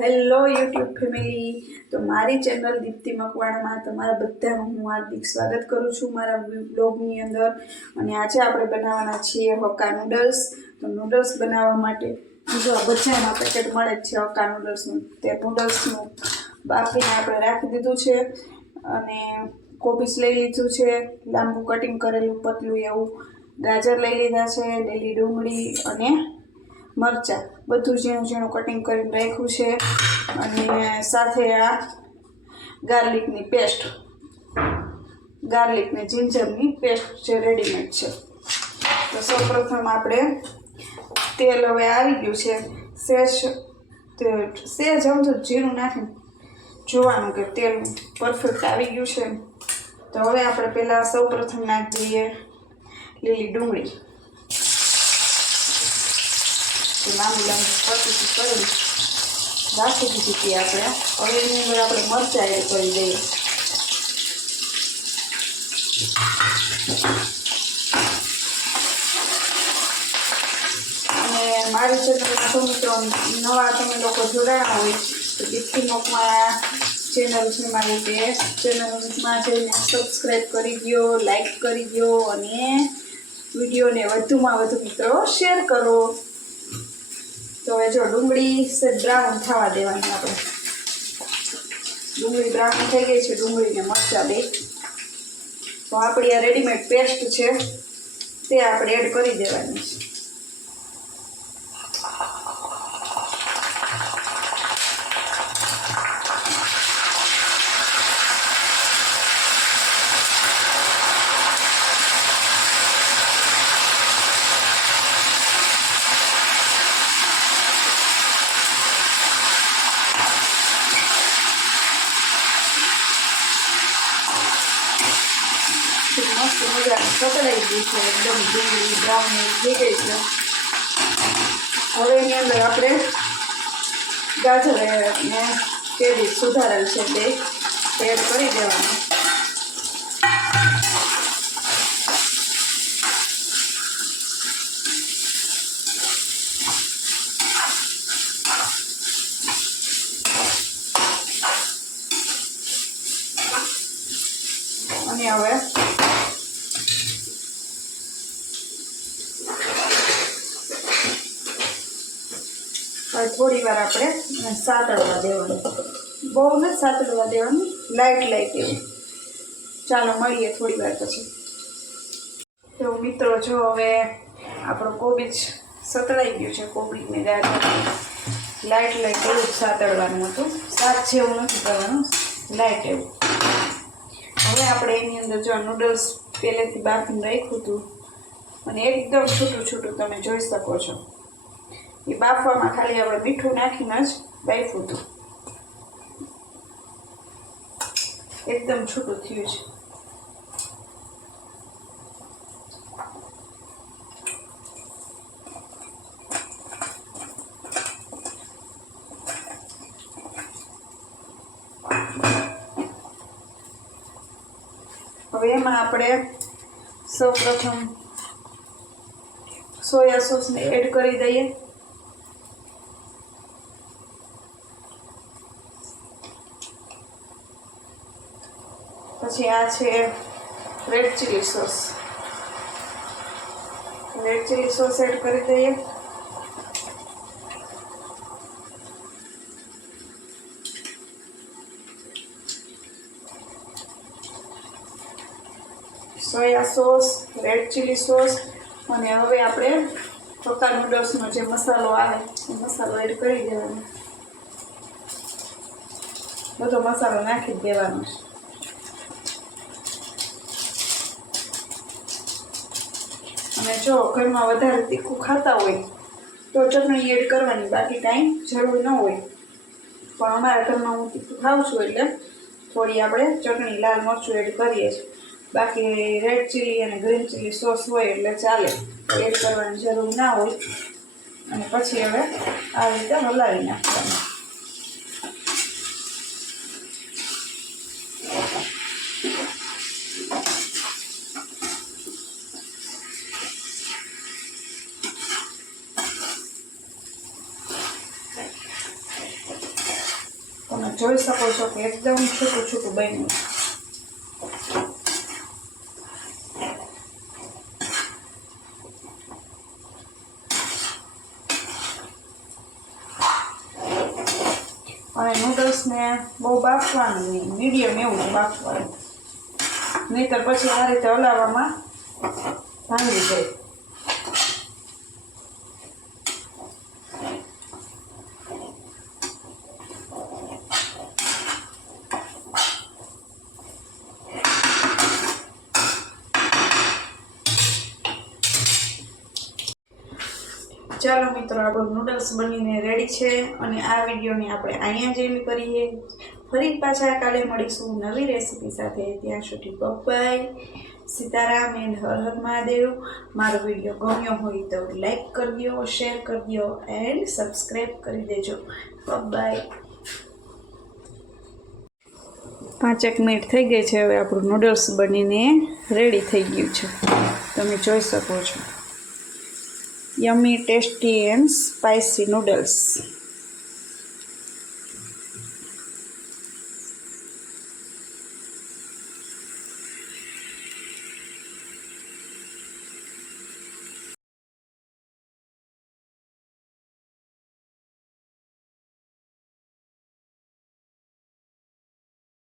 Hello YouTube family, તો મારી channel Deepti મકવાણામાં તમારા બધાનું હું હાર્દિક સ્વાગત કરું છું મારા બ્લોગની અંદર. અને આજે આપણે બનાવવાના છીએ હક્કા નૂડલ્સ. તો નૂડલ્સ બનાવવા માટે જો બધાના પેકેટ મળે જ છે હક્કા નૂડલ્સનું. તે નૂડલ્સનું બાફીને આપણે રાખી દીધું છે અને કોબીજ લઈ લીધું છે, લાંબુ કટિંગ કરેલું પતલું એવું. ગાજર લઈ લીધા છે, લીલી ડુંગળી અને મરચાં બધું ઝીણું ઝીણું કટિંગ કરીને રાખ્યું છે. અને સાથે આ ગાર્લિકની પેસ્ટ, ગાર્લિક ને જિંજરની પેસ્ટ જે રેડીમેડ છે. તો સૌપ્રથમ આપણે તેલ હવે આવી ગયું છે, સેજ અમથું જીરું નાખીને જોવાનું કે તેલ પરફેક્ટ આવી ગયું છે. તો હવે આપણે પહેલાં સૌપ્રથમ નાખી દઈએ લીલી ડુંગળી. લાંબી લાંબી પતલી કરી રાખી દીધી હતી આપણે. હવે એની અંદર આપણે મરચાં એડ કરી દઈએ. અને મારી ચેનલમાં તો મિત્રો નવા તમે લોકો જોડાયા હોય તો દીપ્તિ મકવાણા ચેનલ છે મારી, તે ચેનલમાં જઈને સબસ્ક્રાઈબ કરી દો, લાઈક કરી દો અને વિડીયોને વધુમાં વધુ મિત્રો શેર કરો. તો હવે જો ડુંગળી બ્રાઉન થવા દેવાની આપણે. ડુંગળી બ્રાઉન થઈ ગઈ છે, ડુંગળીને મરચાં બે. તો આપણી આ રેડીમેડ પેસ્ટ છે તે આપણે એડ કરી દેવાની છે. મસ્ત મજાની સતળાઈ ગઈ છે, એકદમ ડુંગળી બ્રાઉન થઈ ગઈ છે. હવે એની અંદર આપણે ગાજર ને કેરી સુધારેલ છે તે એડ કરી દેવાનું. અને હવે થોડી વાર આપણે સાતળવા દેવાનું. બહુ નથી સાતળવા દેવાનું, લાઈટ એવું. ચાલો મળીએ થોડી વાર પછી. તો મિત્રો જો હવે આપણો કોબીજ સતળાઈ ગયું છે. કોબીજને ગાજર લાઈટ એવું જ સાતળવાનું હતું. સાત જેવું નથી કરવાનું, લાઈટ એવું. હવે આપણે એની અંદર જો નૂડલ્સ પહેલેથી બાફીને રાખ્યું હતું અને એકદમ છૂટું છૂટું તમે જોઈ શકો છો. એ બાફવામાં ખાલી આપણે મીઠું નાખીને જ બાફ્યું હતું. એકદમ છૂટું થયું છે. હવે એમાં આપણે સૌપ્રથમ સોયા સોસને એડ કરી દઈએ. પછી આ છે red chilli sauce. Red chilli sauce add કરી દઈએ. Soya sauce, red chilli sauce અને હવે આપણે હક્કા નૂડલ્સનો જે મસાલો આવે એ મસાલો એડ કરી દેવાનો. બધો મસાલો નાખી જ દેવાનો છે. અને જો ઘરમાં વધારે તીખું ખાતા હોય તો ચટણી એડ કરવાની, બાકી કાંઈ જરૂર ન હોય. પણ અમારા ઘરમાં હું તીખું ખાઉં છું એટલે થોડી આપણે ચટણી લાલ મરચું એડ કરીએ છીએ. બાકી રેડ ચીલી અને ગ્રીન ચીલી સોસ હોય એટલે ચાલે, એડ કરવાની જરૂર ના હોય. અને પછી હવે આ રીતે હલાવી નાખવાનું. જોઈ શકો છો કે એકદમ છૂટું છૂટું બન્યું. અને નૂડલ્સને બહુ બાફવાનું નહીં, મીડિયમ એવું જ બાફવાનું, નહીંતર પછી આ રીતે હલાવવામાં ભાંગી જાય. ચાલો મિત્રો, આપણું નૂડલ્સ બનીને રેડી છે અને આ વિડીયોને આપણે અહીંયા જ એન્ડ કરીએ. ફરી પાછા કાલે મળીશું નવી રેસીપી સાથે. ત્યાં સુધી બાય, સીતારામ એન્ડ હર હર મહાદેવ. મારો વિડીયો ગમ્યો હોય તો લાઈક કરી દો, શેર કરી દો એન્ડ સબસ્ક્રાઈબ કરી દેજો. બાય. 5 મિનિટ થઈ ગઈ છે. હવે આપણું નૂડલ્સ બનીને રેડી થઈ ગયું છે, તમે જોઈ શકો છો. Yummy, tasty and spicy noodles.